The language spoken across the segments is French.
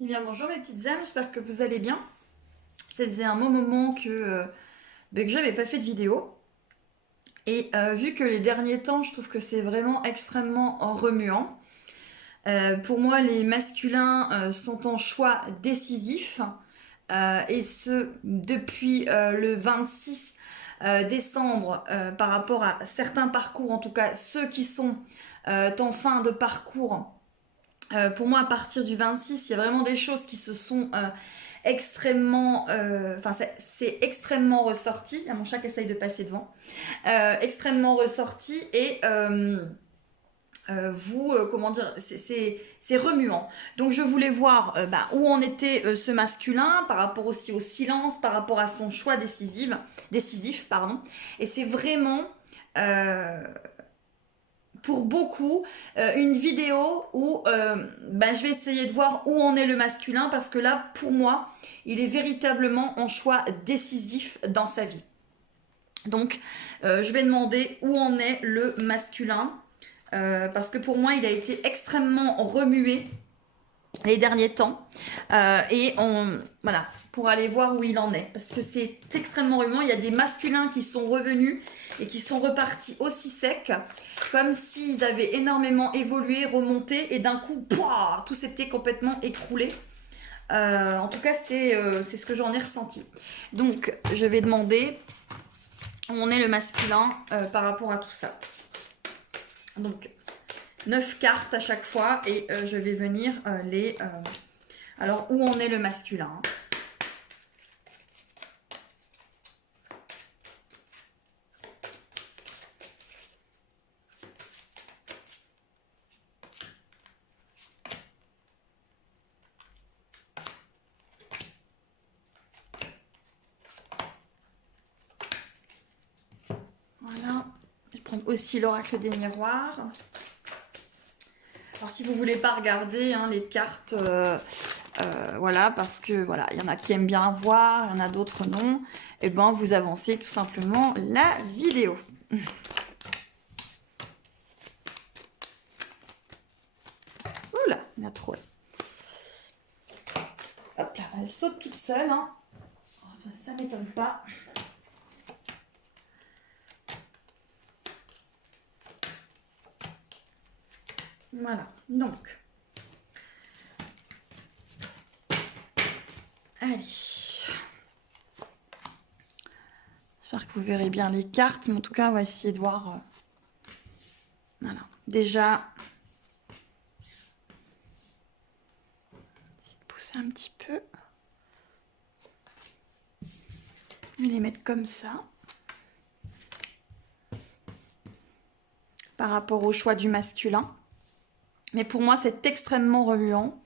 Eh bien, bonjour mes petites âmes, j'espère que vous allez bien. Ça faisait un bon moment que j'avais pas fait de vidéo. Et vu que les derniers temps, je trouve que c'est vraiment extrêmement remuant. Pour moi, les masculins sont en choix décisif. Et ce, depuis le 26 décembre, par rapport à certains parcours, en tout cas ceux qui sont en fin de parcours. Pour moi, à partir du 26, il y a vraiment des choses qui se sont extrêmement, enfin c'est extrêmement ressorti. Il y a mon chat qui essaye de passer devant. Extrêmement ressorti et comment dire, c'est remuant. Donc je voulais voir où en était ce masculin par rapport aussi au silence, par rapport à son choix décisif, pardon. Et c'est vraiment euh, pour beaucoup une vidéo où je vais essayer de voir où en est le masculin parce que là, pour moi, il est véritablement en choix décisif dans sa vie. Donc, je vais demander où en est le masculin parce que pour moi, il a été extrêmement remué les derniers temps voilà, pour aller voir où il en est parce que c'est extrêmement remuant. Il y a des masculins qui sont revenus et qui sont repartis aussi secs comme s'ils avaient énormément évolué, remonté et d'un coup pouah, tout s'était complètement écroulé. En tout cas c'est ce que j'en ai ressenti. Donc je vais demander où en est le masculin par rapport à tout ça. Donc 9 cartes à chaque fois et je vais venir alors, où en est le masculin? Voilà. Je prends aussi l'oracle des miroirs. Alors, si vous voulez pas regarder les cartes, voilà, parce que voilà, il y en a qui aiment bien voir, il y en a d'autres non. Et ben, vous avancez tout simplement la vidéo. Oula, il y en a trop. Hop là, elle saute toute seule. Hein. Ça m'étonne pas. Voilà, donc. Allez. J'espère que vous verrez bien les cartes, mais en tout cas, on va essayer de voir. Voilà, déjà. Essayer de pousser un petit peu. Je vais les mettre comme ça. Par rapport au choix du masculin. Mais pour moi, c'est extrêmement remuant.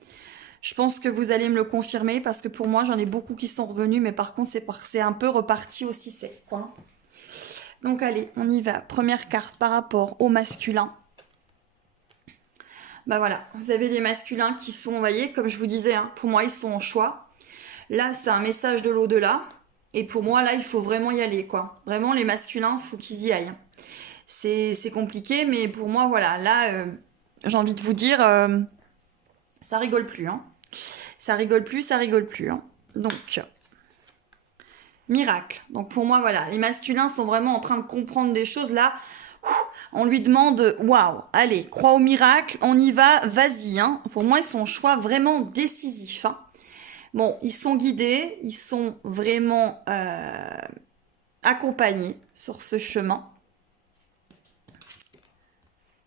Je pense que vous allez me le confirmer parce que pour moi, j'en ai beaucoup qui sont revenus, mais par contre, c'est un peu reparti aussi sec, quoi. Donc allez, on y va. Première carte par rapport au masculin. Bah voilà, vous avez des masculins qui sont, vous voyez, comme je vous disais, hein, pour moi, ils sont en choix. Là, c'est un message de l'au-delà. Et pour moi, là, il faut vraiment y aller, quoi. Vraiment, les masculins, il faut qu'ils y aillent. C'est compliqué, mais pour moi, voilà, là, j'ai envie de vous dire, ça rigole plus, hein. Ça rigole plus, ça rigole plus. Hein. Donc, miracle. Donc pour moi, voilà, les masculins sont vraiment en train de comprendre des choses. Là, on lui demande, waouh, allez, crois au miracle, on y va, vas-y. Hein. Pour moi, ils sont en choix vraiment décisif. Hein. Bon, ils sont guidés, ils sont vraiment accompagnés sur ce chemin.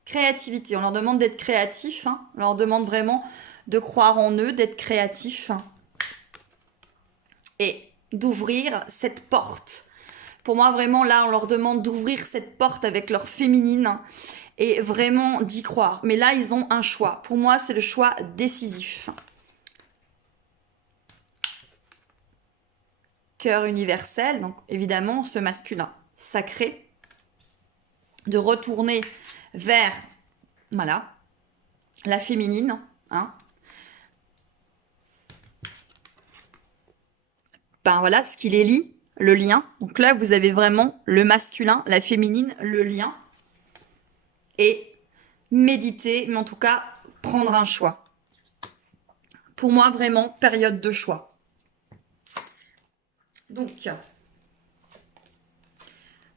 Créativité, on leur demande d'être créatifs. Hein. On leur demande vraiment de croire en eux, d'être créatifs. Et d'ouvrir cette porte. Pour moi, vraiment, là, on leur demande d'ouvrir cette porte avec leur féminine et vraiment d'y croire. Mais là, ils ont un choix. Pour moi, c'est le choix décisif. Cœur universel, donc évidemment, ce masculin sacré, de retourner vers, voilà, la féminine, hein. Ben voilà, ce qui les lie, le lien. Donc là, vous avez vraiment le masculin, la féminine, le lien. Et méditer, mais en tout cas, prendre un choix. Pour moi, vraiment, période de choix.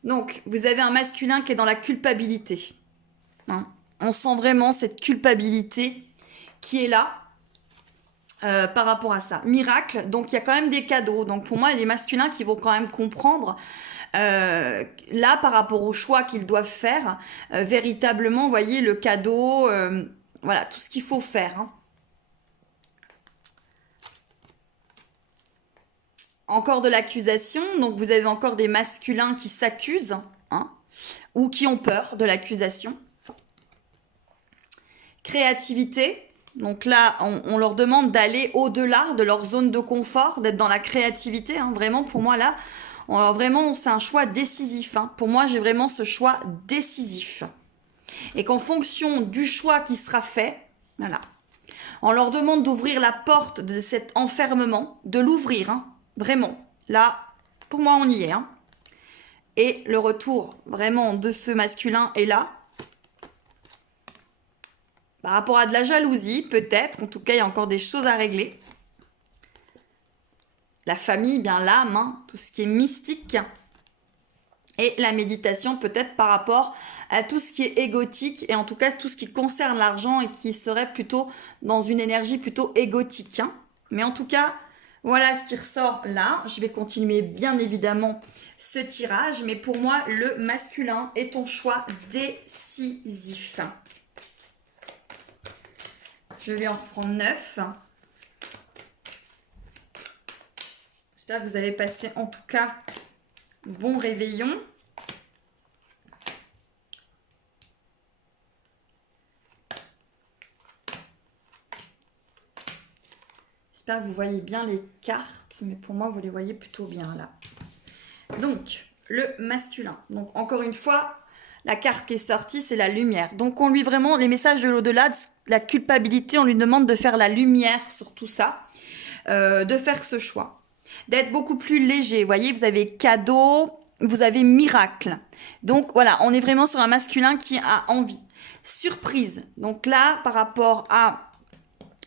Donc, vous avez un masculin qui est dans la culpabilité. Hein. On sent vraiment cette culpabilité qui est là par rapport à ça. Miracle, donc il y a quand même des cadeaux. Donc pour moi, il y a des masculins qui vont quand même comprendre là par rapport au choix qu'ils doivent faire. Véritablement, vous voyez, le cadeau, voilà, tout ce qu'il faut faire. Hein. Encore de l'accusation, donc vous avez encore des masculins qui s'accusent, hein, ou qui ont peur de l'accusation. Créativité, donc là, on leur demande d'aller au-delà de leur zone de confort, d'être dans la créativité, hein, vraiment, pour moi, là, vraiment, c'est un choix décisif. Hein. Pour moi, j'ai vraiment ce choix décisif. Et qu'en fonction du choix qui sera fait, voilà, on leur demande d'ouvrir la porte de cet enfermement, de l'ouvrir, hein, vraiment. Là, pour moi, on y est. Hein. Et le retour, vraiment, de ce masculin est là. Par rapport à de la jalousie, peut-être. En tout cas, il y a encore des choses à régler. La famille, bien l'âme, hein, tout ce qui est mystique. Et la méditation, peut-être par rapport à tout ce qui est égotique. Et en tout cas, tout ce qui concerne l'argent et qui serait plutôt dans une énergie plutôt égotique. Hein. Mais en tout cas, voilà ce qui ressort là. Je vais continuer, bien évidemment, ce tirage. Mais pour moi, le masculin est ton choix décisif. Je vais en reprendre 9. J'espère que vous avez passé en tout cas bon réveillon. J'espère que vous voyez bien les cartes, mais pour moi, vous les voyez plutôt bien là. Donc, le masculin. Donc, encore une fois, la carte qui est sortie, c'est la lumière. Donc, on lui vraiment, les messages de l'au-delà, de la culpabilité, on lui demande de faire la lumière sur tout ça, de faire ce choix, d'être beaucoup plus léger. Vous voyez, vous avez cadeau, vous avez miracle. Donc, voilà, on est vraiment sur un masculin qui a envie. Surprise. Donc là, par rapport à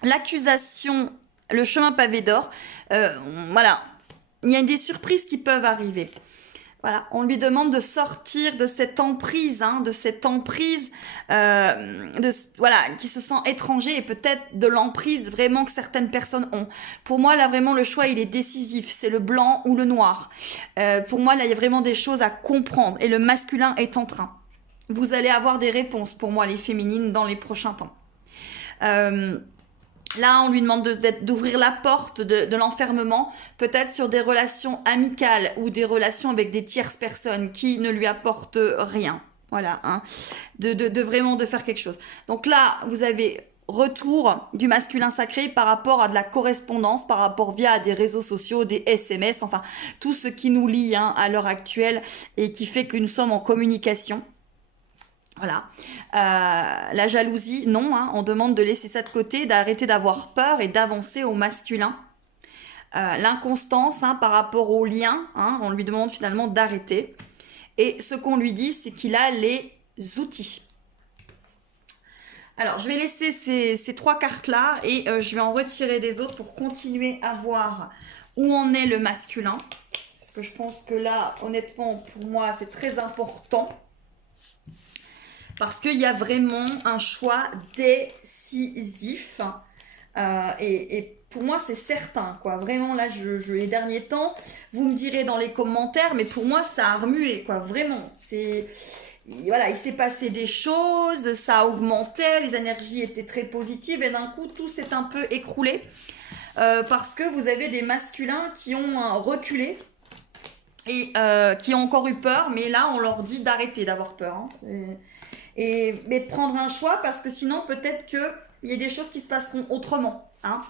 l'accusation, le chemin pavé d'or, voilà, il y a des surprises qui peuvent arriver. Voilà, on lui demande de sortir de cette emprise, hein, voilà, qui se sent étranger et peut-être de l'emprise vraiment que certaines personnes ont. Pour moi, là, vraiment, le choix, il est décisif. C'est le blanc ou le noir. Pour moi, là, il y a vraiment des choses à comprendre et le masculin est en train. Vous allez avoir des réponses, pour moi, les féminines, dans les prochains temps. Là, on lui demande d'ouvrir la porte de l'enfermement, peut-être sur des relations amicales ou des relations avec des tierces personnes qui ne lui apportent rien. Voilà, hein. Vraiment de faire quelque chose. Donc là, vous avez retour du masculin sacré par rapport à de la correspondance, par rapport via des réseaux sociaux, des SMS, enfin, tout ce qui nous lie hein, à l'heure actuelle et qui fait que nous sommes en communication. Voilà. La jalousie, non. Hein, on demande de laisser ça de côté, d'arrêter d'avoir peur et d'avancer au masculin. L'inconstance hein, par rapport au lien, hein, on lui demande finalement d'arrêter. Et ce qu'on lui dit, c'est qu'il a les outils. Alors, je vais laisser ces trois cartes-là et je vais en retirer des autres pour continuer à voir où en est le masculin. Parce que je pense que là, honnêtement, pour moi, c'est très important. Parce qu'il y a vraiment un choix décisif. Et pour moi, c'est certain, quoi. Vraiment, là, les derniers temps, vous me direz dans les commentaires, mais pour moi, ça a remué, quoi. Vraiment. Voilà, il s'est passé des choses, ça a augmenté, les énergies étaient très positives, et d'un coup, tout s'est un peu écroulé. Parce que vous avez des masculins qui ont reculé et qui ont encore eu peur, mais là, on leur dit d'arrêter d'avoir peur. Hein. Mais de prendre un choix parce que sinon peut-être qu'il y a des choses qui se passeront autrement. Hein.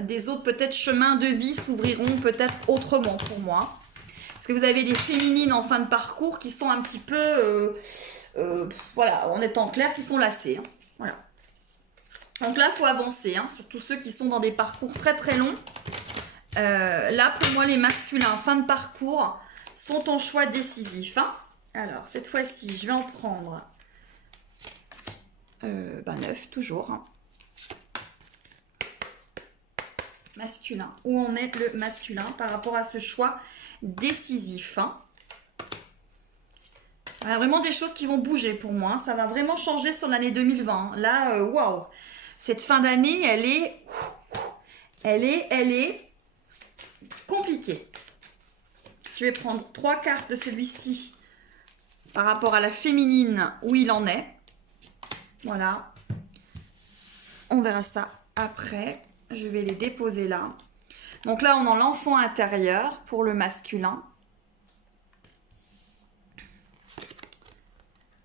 Des autres peut-être chemins de vie s'ouvriront peut-être autrement pour moi. Parce que vous avez des féminines en fin de parcours qui sont un petit peu, voilà, en étant clair, qui sont lassées. Hein. Voilà. Donc là, il faut avancer, hein, surtout ceux qui sont dans des parcours très très longs. Là, pour moi, les masculins en fin de parcours sont en choix décisif. Hein. Alors, cette fois-ci, je vais en prendre 9, toujours. Hein. masculin. Où en est le masculin par rapport à ce choix décisif, hein. Il y a vraiment des choses qui vont bouger pour moi, hein. Ça va vraiment changer sur l'année 2020. Là, waouh. Cette fin d'année, elle est compliquée. Je vais prendre 3 cartes de celui-ci par rapport à la féminine, où il en est. Voilà. On verra ça après. Je vais les déposer là. Donc là, on a l'enfant intérieur pour le masculin.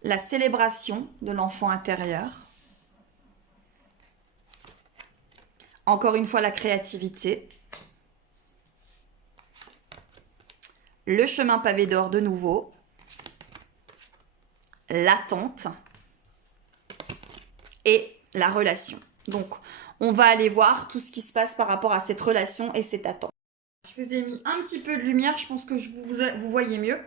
La célébration de l'enfant intérieur. Encore une fois, la créativité. Le chemin pavé d'or de nouveau. L'attente. Et la relation. Donc, on va aller voir tout ce qui se passe par rapport à cette relation et cette attente. Je vous ai mis un petit peu de lumière, je pense que vous voyez mieux.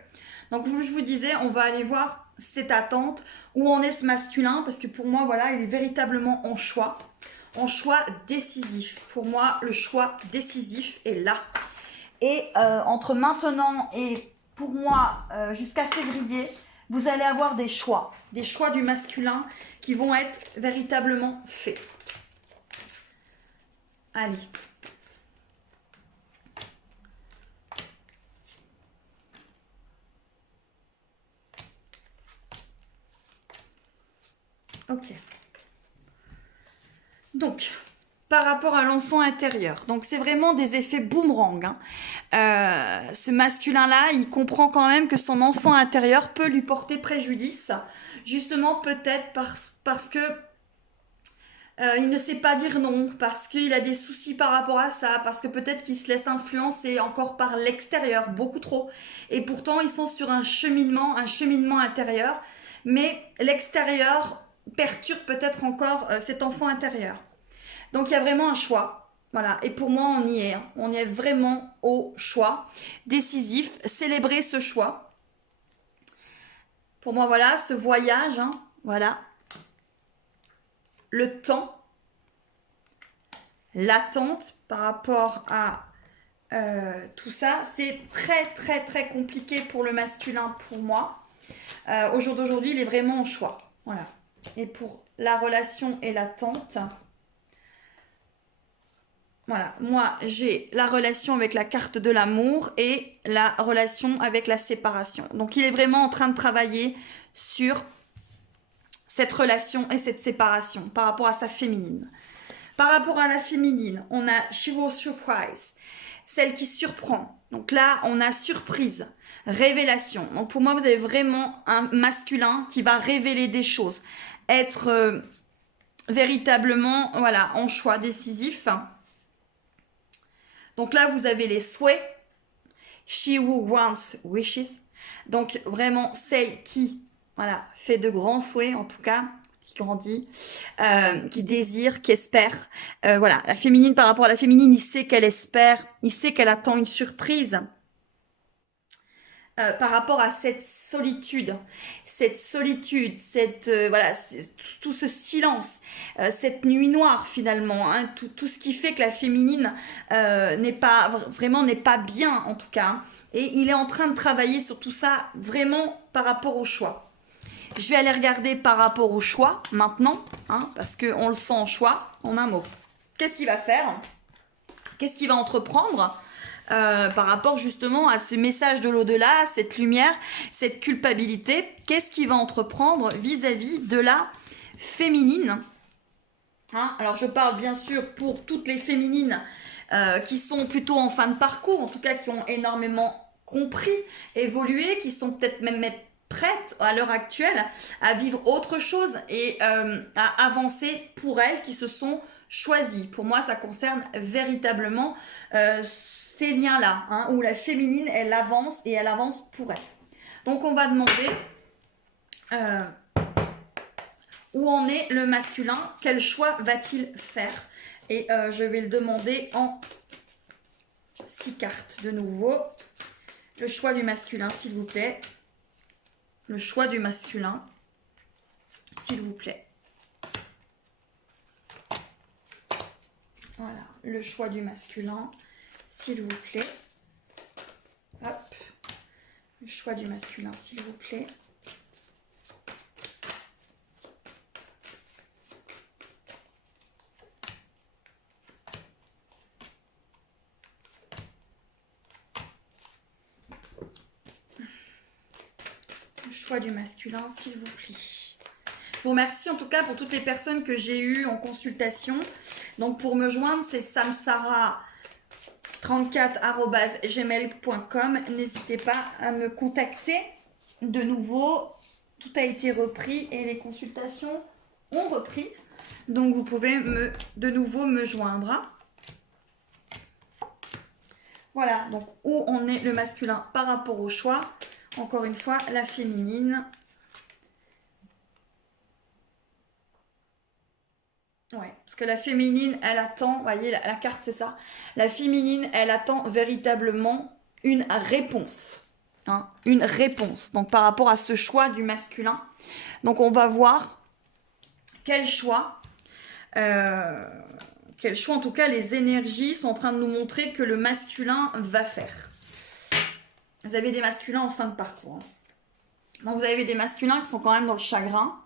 Donc, comme je vous disais, on va aller voir cette attente, où en est ce masculin, parce que pour moi, voilà, il est véritablement en choix décisif. Pour moi, le choix décisif est là. Et entre maintenant et pour moi, jusqu'à février, vous allez avoir des choix du masculin qui vont être véritablement faits. Allez. Ok. Donc, par rapport à l'enfant intérieur. Donc, c'est vraiment des effets boomerang, hein. Ce masculin-là, il comprend quand même que son enfant intérieur peut lui porter préjudice. Justement, peut-être parce que il ne sait pas dire non, parce qu'il a des soucis par rapport à ça, parce que peut-être qu'il se laisse influencer encore par l'extérieur, beaucoup trop. Et pourtant, ils sont sur un cheminement intérieur, mais l'extérieur perturbe peut-être encore cet enfant intérieur. Donc, il y a vraiment un choix. Voilà, et pour moi, on y est. Hein. On y est vraiment au choix décisif. Célébrer ce choix. Pour moi, voilà, ce voyage, hein, voilà. Le temps, l'attente par rapport à tout ça, c'est très très très compliqué pour le masculin, pour moi. Au jour d'aujourd'hui, il est vraiment en choix. Voilà. Et pour la relation et l'attente, voilà, moi j'ai la relation avec la carte de l'amour et la relation avec la séparation. Donc il est vraiment en train de travailler sur cette relation et cette séparation par rapport à sa féminine. Par rapport à la féminine, on a She Was Surprised, celle qui surprend. Donc là, on a surprise, révélation. Donc pour moi, vous avez vraiment un masculin qui va révéler des choses, être véritablement, voilà, en choix décisif. Donc là, vous avez les souhaits. She who wants wishes. Donc vraiment celle qui, voilà, fait de grands souhaits en tout cas, qui grandit, qui désire, qui espère. Voilà, la féminine par rapport à la féminine, il sait qu'elle espère, il sait qu'elle attend une surprise. Par rapport à cette solitude, voilà, tout ce silence, cette nuit noire finalement, hein, tout ce qui fait que la féminine n'est pas bien en tout cas. Hein. Et il est en train de travailler sur tout ça vraiment par rapport au choix. Je vais aller regarder par rapport au choix maintenant, hein, parce qu'on le sent en choix, en un mot. Qu'est-ce qu'il va faire? Qu'est-ce qu'il va entreprendre? Par rapport justement à ce message de l'au-delà, cette lumière, cette culpabilité, qu'est-ce qu'il va entreprendre vis-à-vis de la féminine, hein? Alors je parle bien sûr pour toutes les féminines qui sont plutôt en fin de parcours, en tout cas qui ont énormément compris, évolué, qui sont peut-être même prêtes à l'heure actuelle à vivre autre chose et à avancer pour elles, qui se sont choisies. Pour moi, ça concerne véritablement ces liens-là, hein, où la féminine, elle avance et elle avance pour elle. Donc, on va demander où en est le masculin, quel choix va-t-il faire? Et je vais le demander en 6 cartes de nouveau. Le choix du masculin, s'il vous plaît. Le choix du masculin, s'il vous plaît. Voilà, le choix du masculin, s'il vous plaît. Hop, le choix du masculin, s'il vous plaît. Le choix du masculin, s'il vous plaît. Je vous remercie en tout cas pour toutes les personnes que j'ai eues en consultation. Donc pour me joindre, c'est samsara34@gmail.com. N'hésitez pas à me contacter. De nouveau, tout a été repris et les consultations ont repris. Donc vous pouvez de nouveau me joindre. Voilà, donc où en est le masculin par rapport au choix. Encore une fois, la féminine. Ouais, parce que la féminine, elle attend, vous voyez, la carte c'est ça. La féminine, elle attend véritablement une réponse. Hein, une réponse. Donc par rapport à ce choix du masculin. Donc on va voir quel choix, en tout cas les énergies sont en train de nous montrer que le masculin va faire. Vous avez des masculins en fin de parcours. Hein. Donc vous avez des masculins qui sont quand même dans le chagrin.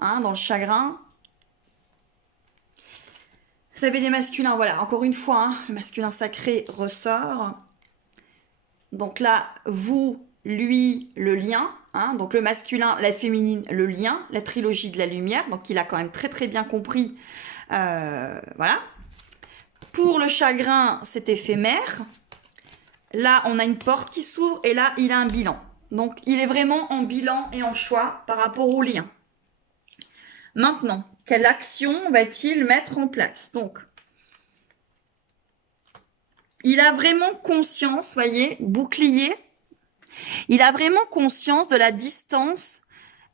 Hein, dans le chagrin. Vous avez des masculins, voilà, encore une fois, hein, le masculin sacré ressort. Donc là, vous, lui, le lien. Hein, donc le masculin, la féminine, le lien, la trilogie de la lumière. Donc il a quand même très très bien compris. Voilà. Pour le chagrin, c'est éphémère. Là, on a une porte qui s'ouvre et là, il a un bilan. Donc il est vraiment en bilan et en choix par rapport au lien. Maintenant, quelle action va-t-il mettre en place? Donc, il a vraiment conscience, voyez, bouclier, il a vraiment conscience de la distance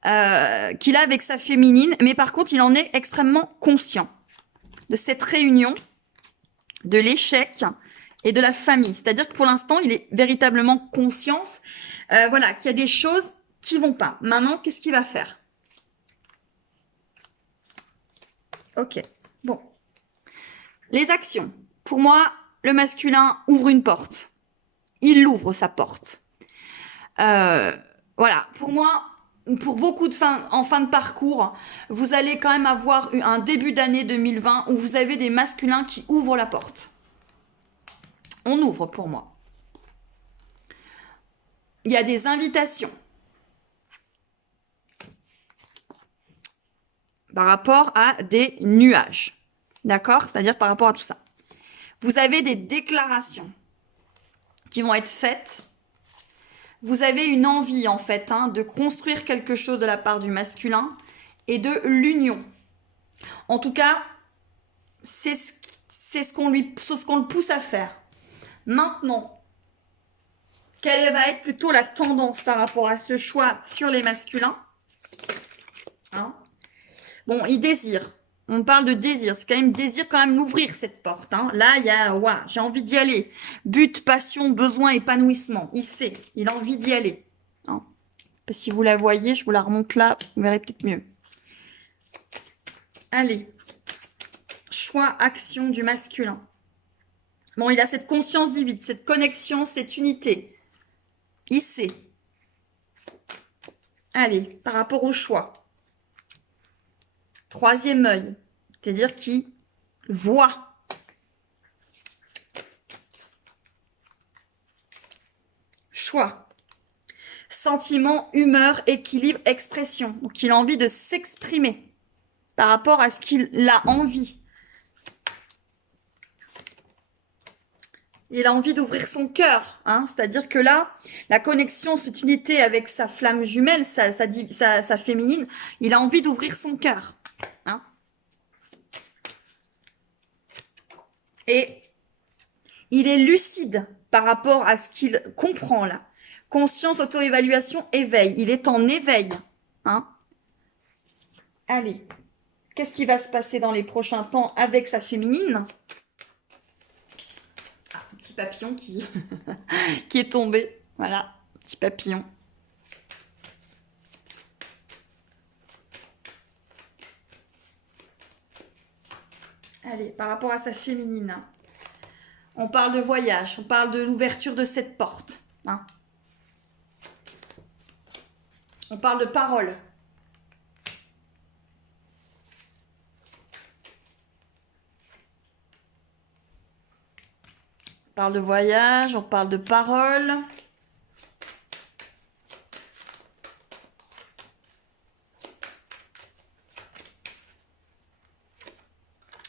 qu'il a avec sa féminine, mais par contre, il en est extrêmement conscient de cette réunion, de l'échec et de la famille. C'est-à-dire que pour l'instant, il est véritablement conscient, voilà, qu'il y a des choses qui vont pas. Maintenant, qu'est-ce qu'il va faire? Ok, bon. Les actions. Pour moi, le masculin ouvre une porte. Il ouvre sa porte. Voilà, pour moi, pour beaucoup en fin de parcours, vous allez quand même avoir un début d'année 2020 où vous avez des masculins qui ouvrent la porte. On ouvre pour moi. Il y a des invitations. Par rapport à des nuages. D'accord? C'est-à-dire par rapport à tout ça. Vous avez des déclarations qui vont être faites. Vous avez une envie, en fait, hein, de construire quelque chose de la part du masculin et de l'union. En tout cas, c'est ce qu'on le pousse à faire. Maintenant, quelle va être plutôt la tendance par rapport à ce choix sur les masculins? Hein? Bon, il désire. On parle de désir. C'est quand même désir quand même l'ouvrir cette porte. Hein. Là, il y a ouais, j'ai envie d'y aller. But, passion, besoin, épanouissement. Il sait. Il a envie d'y aller. Hein. Si vous la voyez, je vous la remonte là. Vous verrez peut-être mieux. Allez. Choix, action du masculin. Bon, il a cette conscience divine, cette connexion, cette unité. Il sait. Allez, par rapport au choix. Troisième œil, c'est-à-dire qu'il voit. Choix. Sentiment, humeur, équilibre, expression. Donc il a envie de s'exprimer par rapport à ce qu'il a envie. Il a envie d'ouvrir son cœur, hein, c'est-à-dire que là, la connexion, cette unité avec sa flamme jumelle, sa féminine, il a envie d'ouvrir son cœur. Hein. Et il est lucide par rapport à ce qu'il comprend là. Conscience, auto-évaluation, éveil. Il est en éveil. Hein. Allez, qu'est-ce qui va se passer dans les prochains temps avec sa féminine? Papillon qui, qui est tombé. Voilà, petit papillon. Allez, par rapport à sa féminine. On parle de voyage, on parle de l'ouverture de cette porte. Hein. On parle de parole. On parle de voyage, on parle de parole.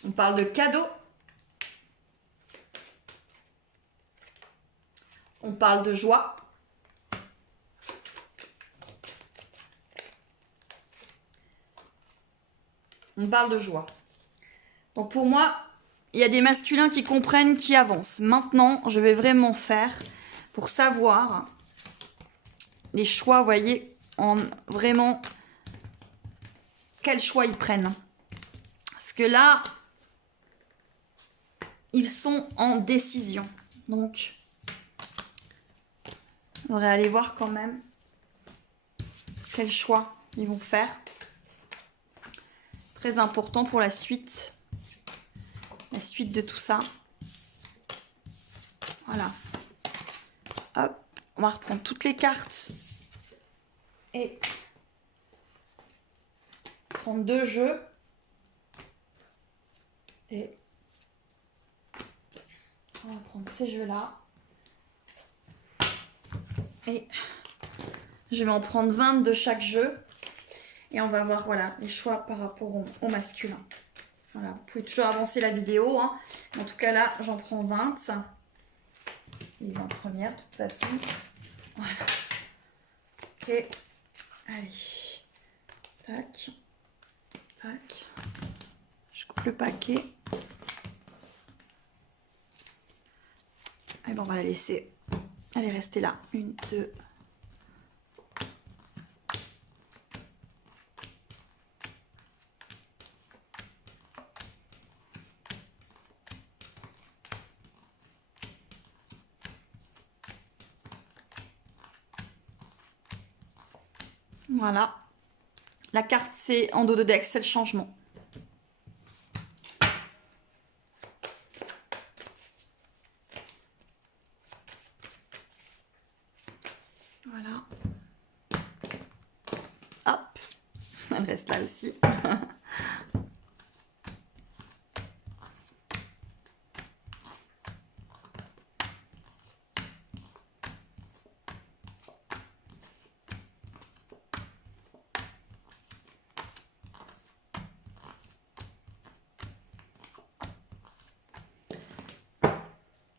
On parle de cadeaux. On parle de joie. On parle de joie. Donc pour moi, il y a des masculins qui comprennent, qui avancent. Maintenant, je vais vraiment faire pour savoir les choix, vous voyez, en vraiment quel choix ils prennent. Parce que là, ils sont en décision. Donc, on va aller voir quand même quel choix ils vont faire. Très important pour la suite de tout ça. Voilà. Hop, on va reprendre toutes les cartes et prendre 2 jeux et on va prendre ces jeux-là et je vais en prendre 20 de chaque jeu et on va voir voilà les choix par rapport au masculin. Voilà, vous pouvez toujours avancer la vidéo. Hein. En tout cas, là, j'en prends 20. Les 20 premières, de toute façon. Voilà. Ok. Allez. Tac. Tac. Je coupe le paquet. Et bon, on va la laisser. Elle est restée là. 1, 2. Voilà. La carte, c'est en dos de deck, c'est le changement. Voilà. Hop. Elle reste là aussi.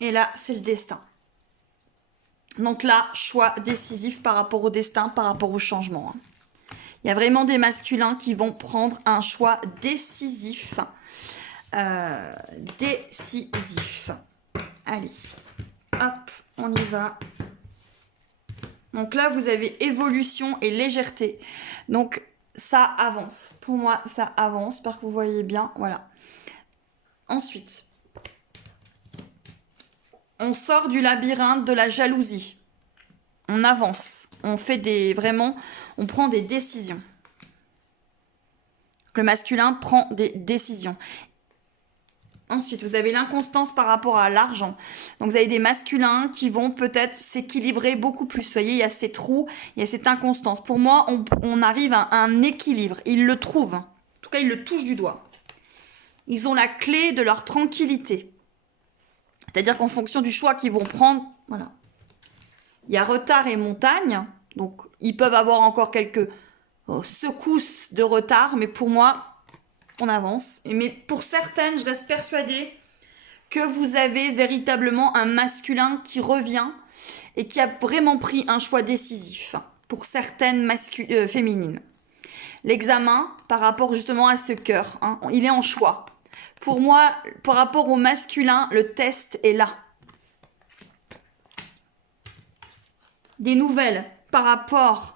Et là, c'est le destin. Donc là, choix décisif par rapport au destin, par rapport au changement. Il y a vraiment des masculins qui vont prendre un choix décisif. Décisif. Allez, hop, on y va. Donc là, vous avez évolution et légèreté. Donc, ça avance. Pour moi, ça avance. J'espère que vous voyez bien. Voilà. Ensuite, on sort du labyrinthe de la jalousie. On avance. On fait on prend des décisions. Le masculin prend des décisions. Ensuite, vous avez l'inconstance par rapport à l'argent. Donc, vous avez des masculins qui vont peut-être s'équilibrer beaucoup plus. Vous voyez, il y a ces trous, il y a cette inconstance. Pour moi, on arrive à un équilibre. Ils le trouvent. En tout cas, ils le touchent du doigt. Ils ont la clé de leur tranquillité. C'est-à-dire qu'en fonction du choix qu'ils vont prendre, voilà. Il y a retard et montagne. Donc, ils peuvent avoir encore quelques secousses de retard. Mais pour moi, on avance. Mais pour certaines, je reste persuadée que vous avez véritablement un masculin qui revient et qui a vraiment pris un choix décisif pour certaines féminines. L'examen par rapport justement à ce cœur, hein, il est en choix. Pour moi, par rapport au masculin, le test est là. Des nouvelles par rapport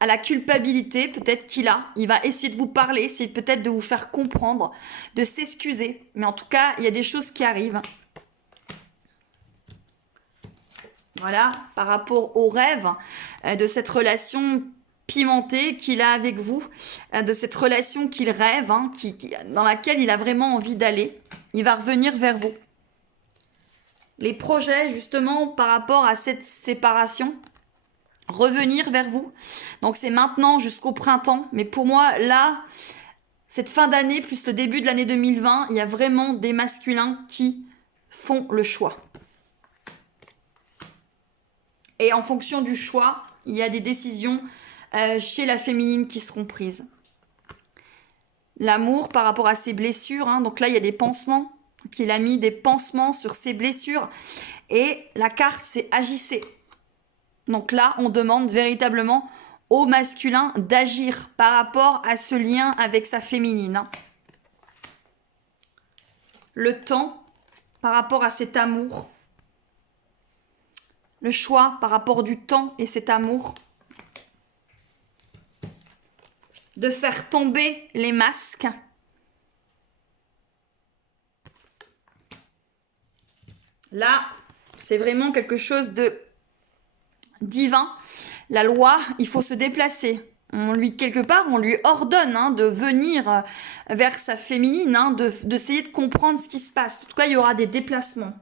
à la culpabilité, peut-être il va essayer de vous parler, essayer peut-être de vous faire comprendre, de s'excuser. Mais en tout cas, il y a des choses qui arrivent. Voilà, par rapport au rêve de cette relation, pimentée qu'il a avec vous, de cette relation qu'il rêve, hein, dans laquelle il a vraiment envie d'aller. Il va revenir vers vous. Les projets, justement, par rapport à cette séparation, revenir vers vous. Donc, c'est maintenant jusqu'au printemps. Mais pour moi, là, cette fin d'année, plus le début de l'année 2020, il y a vraiment des masculins qui font le choix. Et en fonction du choix, il y a des décisions chez la féminine qui seront prises. L'amour par rapport à ses blessures, hein, donc là il y a des pansements, donc il a mis des pansements sur ses blessures, et la carte c'est agissez. Donc là on demande véritablement au masculin d'agir par rapport à ce lien avec sa féminine. Hein. Le temps par rapport à cet amour, le choix par rapport du temps et cet amour, de faire tomber les masques. Là, c'est vraiment quelque chose de divin. La loi, il faut se déplacer. Quelque part, on lui ordonne hein, de venir vers sa féminine, hein, d'essayer de comprendre ce qui se passe. En tout cas, il y aura des déplacements.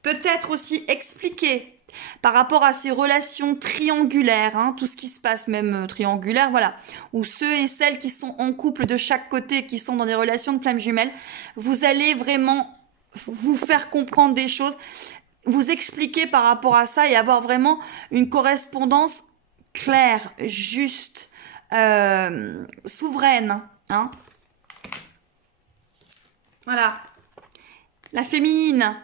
Peut-être aussi expliquer par rapport à ces relations triangulaires, hein, tout ce qui se passe, même triangulaire, voilà, où ceux et celles qui sont en couple de chaque côté, qui sont dans des relations de flammes jumelles, vous allez vraiment vous faire comprendre des choses, vous expliquer par rapport à ça et avoir vraiment une correspondance claire, juste, souveraine. Hein. Voilà. La féminine.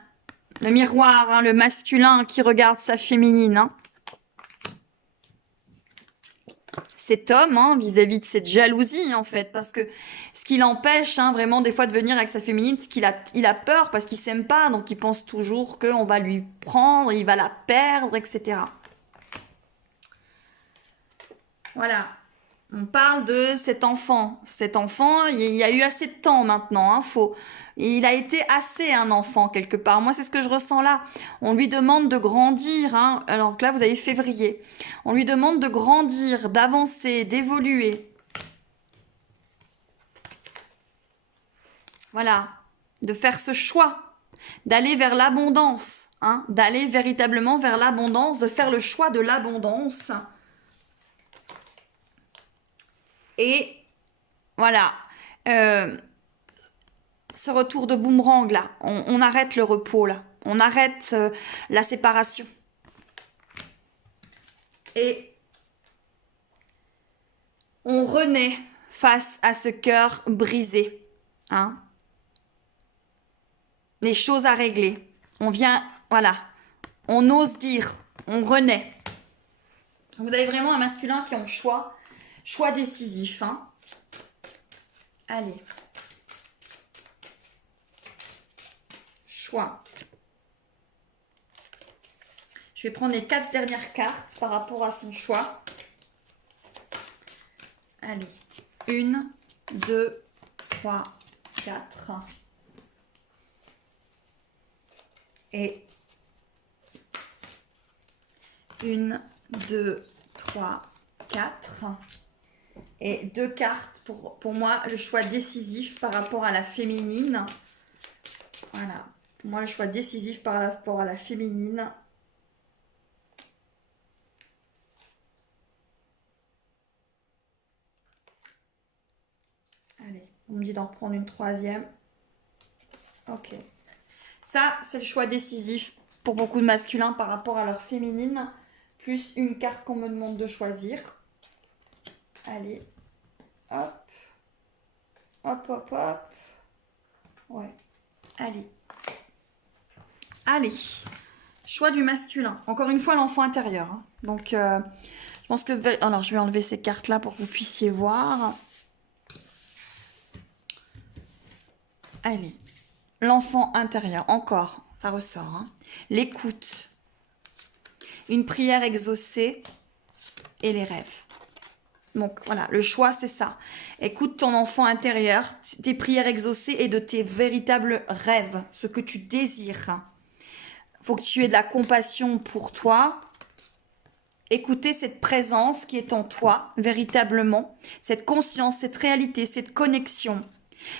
Le miroir, hein, le masculin qui regarde sa féminine. Hein. Cet homme, hein, vis-à-vis de cette jalousie, en fait. Parce que ce qui l'empêche, hein, vraiment, des fois, de venir avec sa féminine, c'est qu'il a peur parce qu'il s'aime pas. Donc, il pense toujours qu'on va lui prendre, il va la perdre, etc. Voilà. On parle de cet enfant. Cet enfant, il y a eu assez de temps maintenant. Hein, il a été assez un enfant quelque part. Moi, c'est ce que je ressens là. On lui demande de grandir. Hein. Alors que là, vous avez février. On lui demande de grandir, d'avancer, d'évoluer. Voilà. De faire ce choix. D'aller vers l'abondance. Hein. D'aller véritablement vers l'abondance. De faire le choix de l'abondance. Et voilà. Ce retour de boomerang là, on arrête le repos là, on arrête la séparation. Et on renaît face à ce cœur brisé. Hein. Les choses à régler. On vient, voilà, on ose dire, on renaît. Vous avez vraiment un masculin qui a un choix décisif. Hein. Allez. Choix. Je vais prendre les 4 dernières cartes par rapport à son choix. Allez. 1, 2, 3, 4. Et 1, 2, 3, 4. Et 2 cartes pour moi, le choix décisif par rapport à la féminine. Voilà. Pour moi, le choix décisif par rapport à la féminine. Allez, on me dit d'en reprendre une troisième. Ok. Ça, c'est le choix décisif pour beaucoup de masculins par rapport à leur féminine. Plus une carte qu'on me demande de choisir. Allez. Hop. Hop, hop, hop. Ouais. Allez. Allez. Choix du masculin. Encore une fois, l'enfant intérieur. Hein. Donc, je pense que... Alors, je vais enlever ces cartes-là pour que vous puissiez voir. Allez. L'enfant intérieur. Encore. Ça ressort. Hein. L'écoute. Une prière exaucée. Et les rêves. Donc voilà, le choix c'est ça. Écoute ton enfant intérieur, tes prières exaucées et de tes véritables rêves, ce que tu désires. Faut que tu aies de la compassion pour toi. écouter cette présence qui est en toi, véritablement, cette conscience, cette réalité, cette connexion.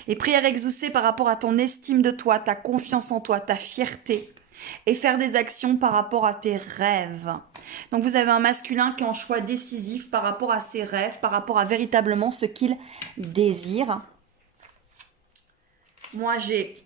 Les prières exaucées par rapport à ton estime de toi, ta confiance en toi, ta fierté, et faire des actions par rapport à tes rêves. Donc vous avez un masculin qui est en choix décisif par rapport à ses rêves, par rapport à véritablement ce qu'il désire. Moi, j'ai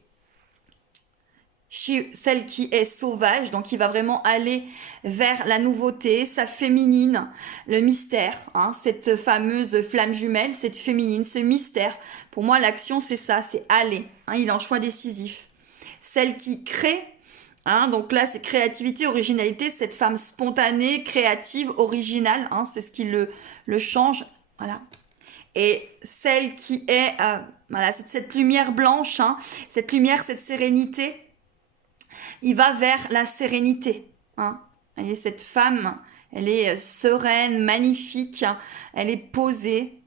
celle qui est sauvage, donc qui va vraiment aller vers la nouveauté, sa féminine, le mystère, hein, cette fameuse flamme jumelle, cette féminine, ce mystère. Pour moi, l'action, c'est ça, c'est aller. Hein, il est en choix décisif. Celle qui crée, hein, donc là, c'est créativité, originalité, cette femme spontanée, créative, originale, hein, c'est ce qui le change. Voilà. Et celle qui est, voilà, cette lumière blanche, hein, cette lumière, cette sérénité, il va vers la sérénité. Hein. Vous voyez, cette femme, elle est sereine, magnifique, elle est posée.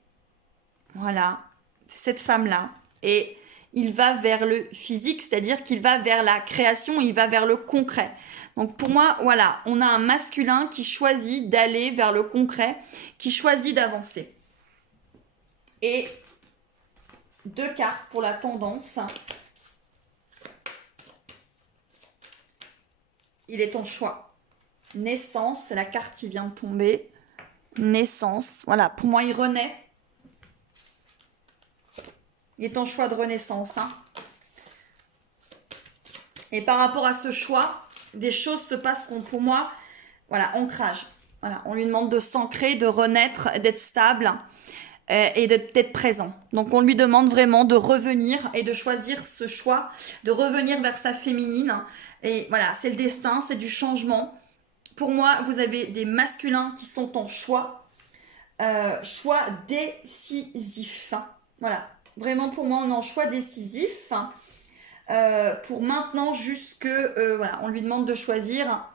Voilà, c'est cette femme-là. Et il va vers le physique, c'est-à-dire qu'il va vers la création, il va vers le concret. Donc pour moi, voilà, on a un masculin qui choisit d'aller vers le concret, qui choisit d'avancer. Et 2 cartes pour la tendance. Il est ton choix. Naissance, c'est la carte qui vient de tomber. Naissance, voilà, pour moi il renaît. Il est ton choix de renaissance. Hein. Et par rapport à ce choix, des choses se passeront pour moi. Voilà, ancrage. Voilà, on lui demande de s'ancrer, de renaître, d'être stable et d'être présent. Donc on lui demande vraiment de revenir et de choisir ce choix, de revenir vers sa féminine. Et voilà, c'est le destin, c'est du changement. Pour moi, vous avez des masculins qui sont en choix, choix décisif. Voilà, vraiment pour moi, on est en choix décisif. Pour maintenant, jusque, voilà, on lui demande de choisir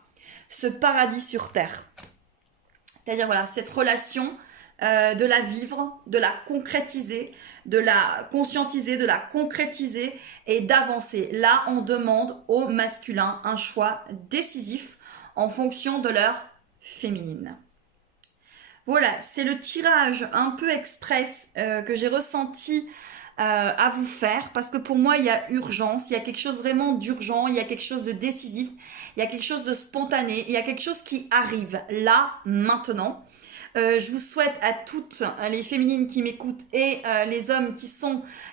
ce paradis sur terre. C'est-à-dire, voilà, cette relation, de la vivre, de la concrétiser, de la conscientiser, de la concrétiser et d'avancer. Là, on demande aux masculins un choix décisif en fonction de leur féminine. Voilà, c'est le tirage un peu express que j'ai ressenti à vous faire parce que pour moi, il y a urgence, il y a quelque chose vraiment d'urgent, il y a quelque chose de décisif, il y a quelque chose de spontané, il y a quelque chose qui arrive là, maintenant. Je vous souhaite à toutes les féminines qui m'écoutent et les hommes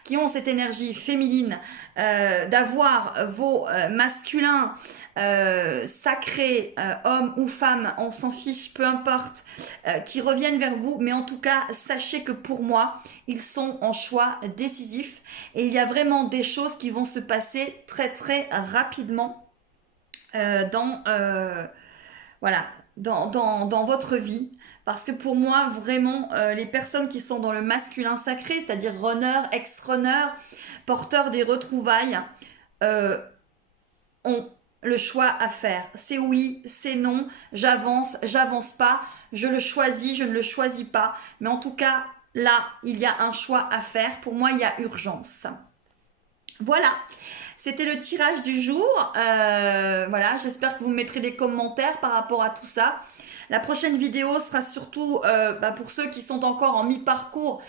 qui ont cette énergie féminine d'avoir vos masculins sacrés, hommes ou femmes, on s'en fiche, peu importe, qui reviennent vers vous. Mais en tout cas, sachez que pour moi, ils sont en choix décisif et il y a vraiment des choses qui vont se passer très très rapidement voilà, dans votre vie. Parce que pour moi, vraiment, les personnes qui sont dans le masculin sacré, c'est-à-dire runner, ex-runner, porteur des retrouvailles, ont le choix à faire. C'est oui, c'est non, j'avance pas, je le choisis, je ne le choisis pas. Mais en tout cas, là, il y a un choix à faire. Pour moi, il y a urgence. Voilà, c'était le tirage du jour. Voilà, j'espère que vous me mettrez des commentaires par rapport à tout ça. La prochaine vidéo sera surtout pour ceux qui sont encore en mi-parcours,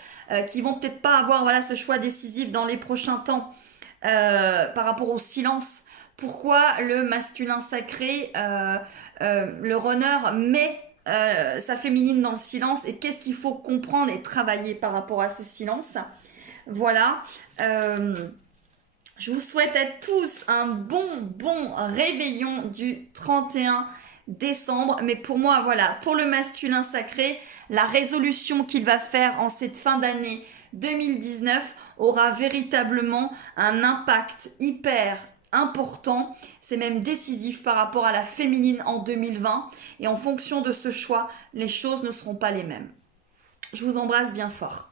qui vont peut-être pas avoir voilà, ce choix décisif dans les prochains temps par rapport au silence. Pourquoi le masculin sacré, le runner met sa féminine dans le silence et qu'est-ce qu'il faut comprendre et travailler par rapport à ce silence. Voilà. Je vous souhaite à tous un bon réveillon du 31 décembre. Mais pour moi, voilà, pour le masculin sacré, la résolution qu'il va faire en cette fin d'année 2019 aura véritablement un impact hyper important. C'est même décisif par rapport à la féminine en 2020. Et en fonction de ce choix, les choses ne seront pas les mêmes. Je vous embrasse bien fort.